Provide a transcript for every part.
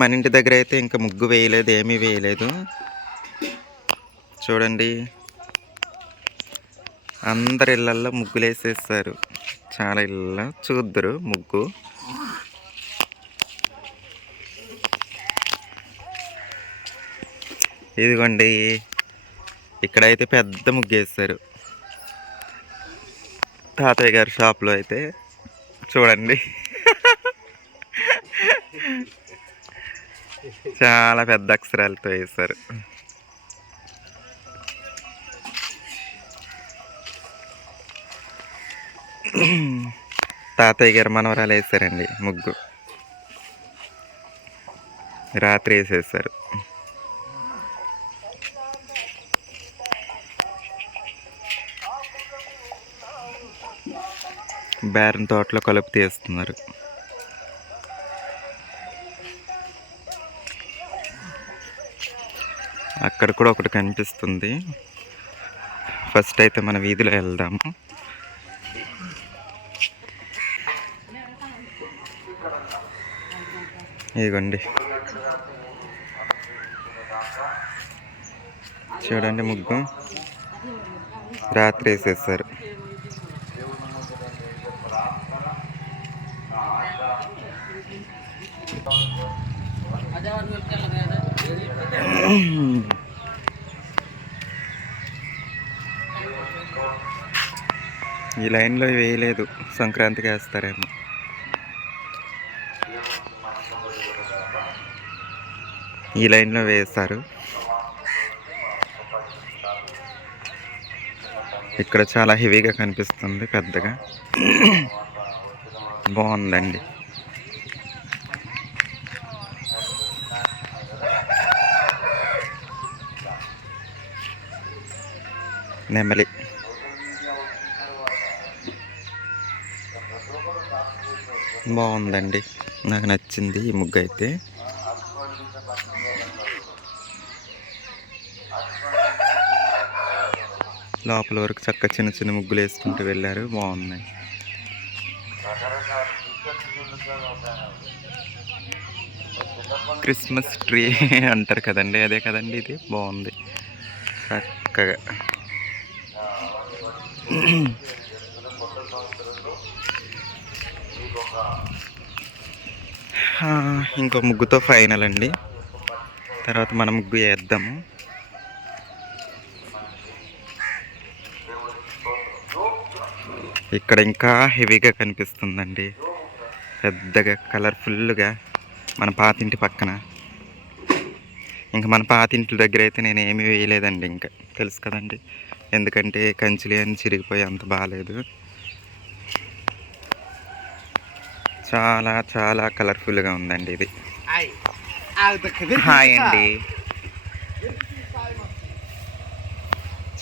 మన ఇంటి దగ్గర అయితే ఇంకా ముగ్గు వేయలేదు, ఏమీ వేయలేదు. చూడండి, అందరి ఇళ్ళల్లో ముగ్గులు వేసేస్తారు. చాలా ఇళ్ళల్లో చూద్దరు ముగ్గు. ఇదిగోండి, ఇక్కడైతే పెద్ద ముగ్గు వేస్తారు తాతయ్య గారి షాప్లో అయితే. చూడండి, చాలా పెద్ద అక్షరాలతో వేస్తారు. తాతయ్య గారు మనవరాలు వేస్తారండి ముగ్గు, రాత్రి వేసేస్తారు. బేరన్ తోటలో కలుపు తీస్తున్నారు. అక్కడ కూడా ఒకటి కనిపిస్తుంది. ఫస్ట్ అయితే మన వీధిలో వెళ్దాము. ఇదిగోండి, చూడండి ముగ్గు రాత్రి వేసేస్తారు. ఈ లైన్లో వేయలేదు, సంక్రాంతికి వేస్తారేమో. ఈ లైన్లో వేస్తారు. ఇక్కడ చాలా హెవీగా కనిపిస్తుంది, పెద్దగా బాగుందండి. నెమలి బాగుందండి, నాకు నచ్చింది ఈ ముగ్గు అయితే. లోపల వరకు చక్కగా చిన్న చిన్న ముగ్గులు వేసుకుంటూ వెళ్ళారు, బాగున్నాయి. క్రిస్మస్ ట్రీ అంటారు కదండి, అదే కదండి ఇది. బాగుంది చక్కగా. ఇంకో ముగ్గుతో ఫైనల్ అండి, తర్వాత మన ముగ్గు వేద్దాము. ఇక్కడ ఇంకా హెవీగా కనిపిస్తుందండి, పెద్దగా కలర్ఫుల్గా. మన పాతింటి పక్కన, ఇంకా మన పాతింటి దగ్గర అయితే నేను ఏమీ వేయలేదండి, ఇంకా తెలుసు కదండి, ఎందుకంటే కంచెలు అని చిరిగిపోయి అంత బాగాలేదు. చాలా చాలా కలర్ఫుల్గా ఉందండి ఇది. హాయ్ అండి,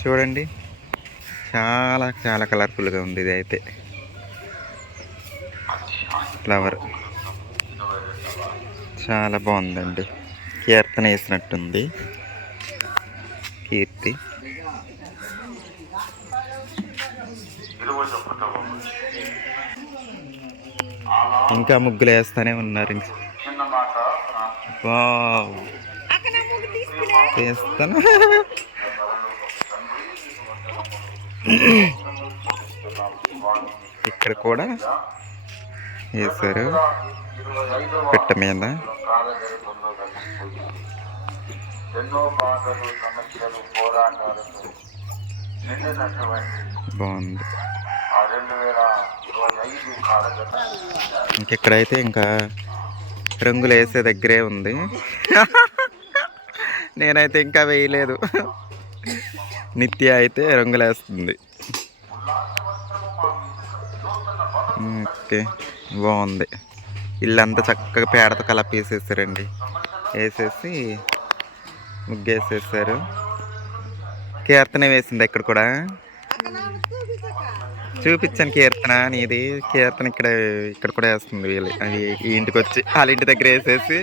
చూడండి చాలా చాలా కలర్ఫుల్గా ఉంది ఇది అయితే. ఫ్లవర్ చాలా బాగుందండి. కీర్తన వేసినట్టుంది, కీర్తి. ఇంకా ముగ్గులు వేస్తూనే ఉన్నారు. వేస్తాను. ఇక్కడ కూడా వేసారు పెట్ట మీద. బాగుంది. ఇంకెక్కడైతే ఇంకా రంగులు వేసే దగ్గరే ఉంది. నేనైతే ఇంకా వేయలేదు. నిత్య అయితే రంగులు వేస్తుంది. ఓకే, బాగుంది. ఇల్లంతా చక్కగా పేడతో కలిపేసేసారండి, వేసేసి ముగ్గేసేసారు. కీర్తన వేసింది ఇక్కడ కూడా. చూపించాను కీర్తన, నీది కీర్తన ఇక్కడ ఇక్కడ కూడా వేస్తుంది. వీళ్ళు ఈ ఇంటికి వచ్చి వాళ్ళ ఇంటి దగ్గర వేసేసి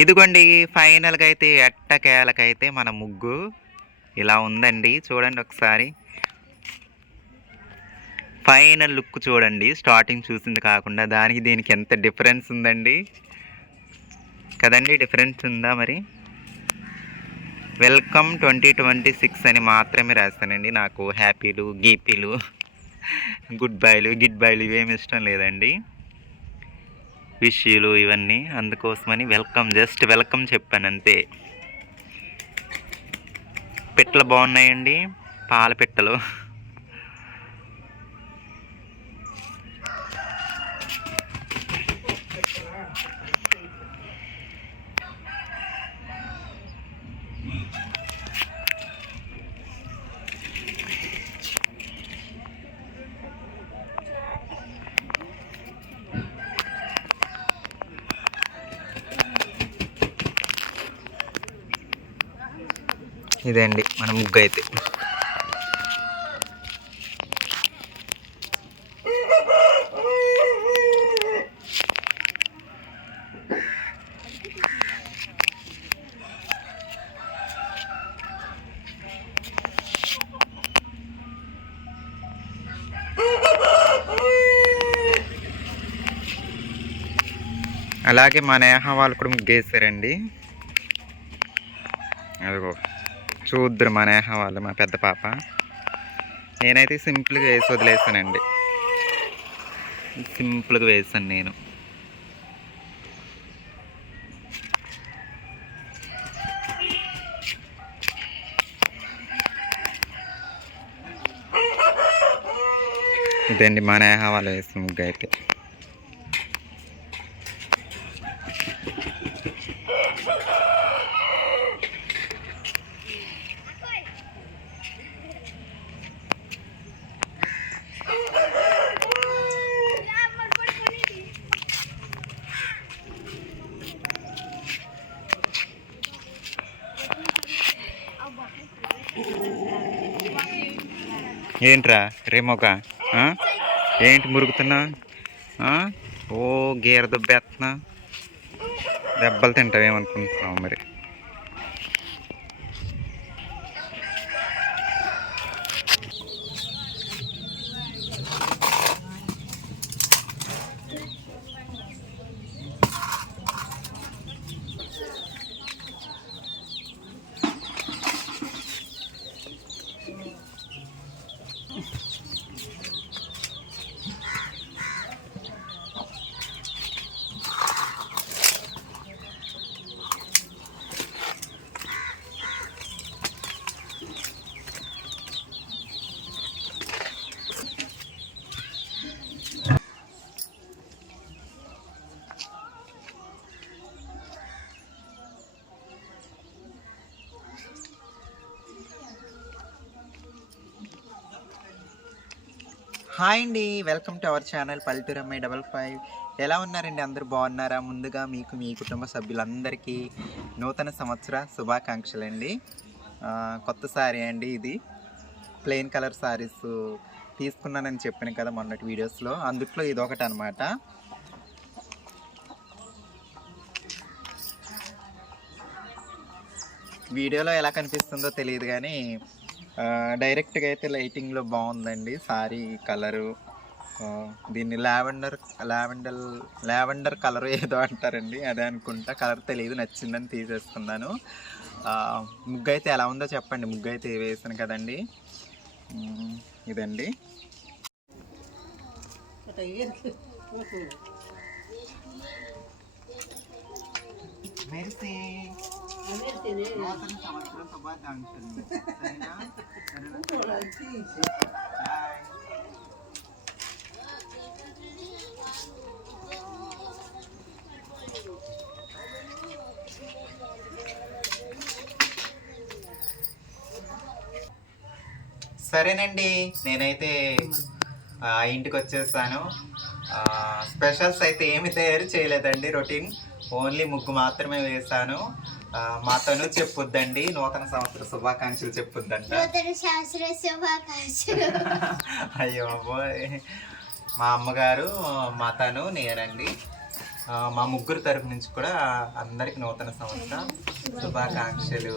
ఇదిగోండి ఫైనల్గా అయితే ఎట్టకేలకైతే మన ముగ్గు ఇలా ఉందండి. చూడండి ఒకసారి ఫైనల్ లుక్ చూడండి. స్టార్టింగ్ చూసింది కాకుండా దానికి దీనికి ఎంత డిఫరెన్స్ ఉందండి కదండి. డిఫరెన్స్ ఉందా మరి? వెల్కమ్ 2026 అని మాత్రమే రాస్తానండి. నాకు హ్యాపీలు గీపీలు గుడ్ బైలు గిడ్ బైలు ఇవేమి ఇష్టం లేదండి. విషయాలు ఇవన్నీ అందుకోసమని వెల్కమ్, జస్ట్ వెల్కమ్ చెప్పాను అంతే. పిట్టలు బాగున్నాయండి, పాల పిట్టలు. ఇదే అండి మన ముగ్గు అయితే. అలాగే మా నేహ వాళ్ళు కూడా ముగ్గేసారండి. అదిగో చూద్దరు మా నేహ వాళ్ళు, మా పెద్ద పాప. నేనైతే సింపుల్గా వేసి వదిలేసానండి. సింపుల్గా వేసాను నేను. ఇదండి మా నేహ వాళ్ళు వేసిన ముగ్గు అయితే. ఏంట్రా రేమోక ఏంటి మురుగుతున్నా? ఓ గీర దుబ్బేస్తున్నా, దెబ్బలు తింటావేమనుకుంటున్నావు మరి. హాయ్ అండి, వెల్కమ్ టు అవర్ ఛానల్ పల్లెటూరు అమ్మాయి 55. ఎలా ఉన్నారండి? అందరూ బాగున్నారా? ముందుగా మీకు మీ కుటుంబ సభ్యులందరికీ నూతన సంవత్సర శుభాకాంక్షలు అండి. కొత్త శారీ అండి, ఇది ప్లెయిన్ కలర్ శారీస్ తీసుకున్నానని చెప్పాను కదా మొన్నటి వీడియోస్లో, అందుట్లో ఇది ఒకటి అనమాట. వీడియోలో ఎలా కనిపిస్తుందో తెలియదు కానీ డైరెక్ట్గా అయితే లైటింగ్లో బాగుందండి శారీ కలరు. దీన్ని లావెండర్ కలర్ ఏదో అంటారండి, అదే అనుకుంటా. కలర్ తెలియదు, నచ్చిందని తీసేసుకున్నాను. ముగ్గు అయితే ఎలా ఉందో చెప్పండి. ముగ్గు అయితే వేసాను కదండి, ఇదండి. మెర్సీ నూతన సంవత్సర శుభాకాంక్షలు. సరేనా? సరేనండి, నేనైతే ఇంటికి వచ్చేసాను. స్పెషల్స్ అయితే ఏమి తయారు చేయలేదండి, రొటీన్ ఓన్లీ ముగ్గు మాత్రమే వేసాను. మా తను చెప్పుద్దండి నూతన సంవత్సర శుభాకాంక్షలు చెప్పుద్దంట. అయ్యో అబ్బోయ్, మా అమ్మగారు, మా తను, నేనండి. మా ముగ్గురు తరపు నుంచి కూడా అందరికి నూతన సంవత్సర శుభాకాంక్షలు.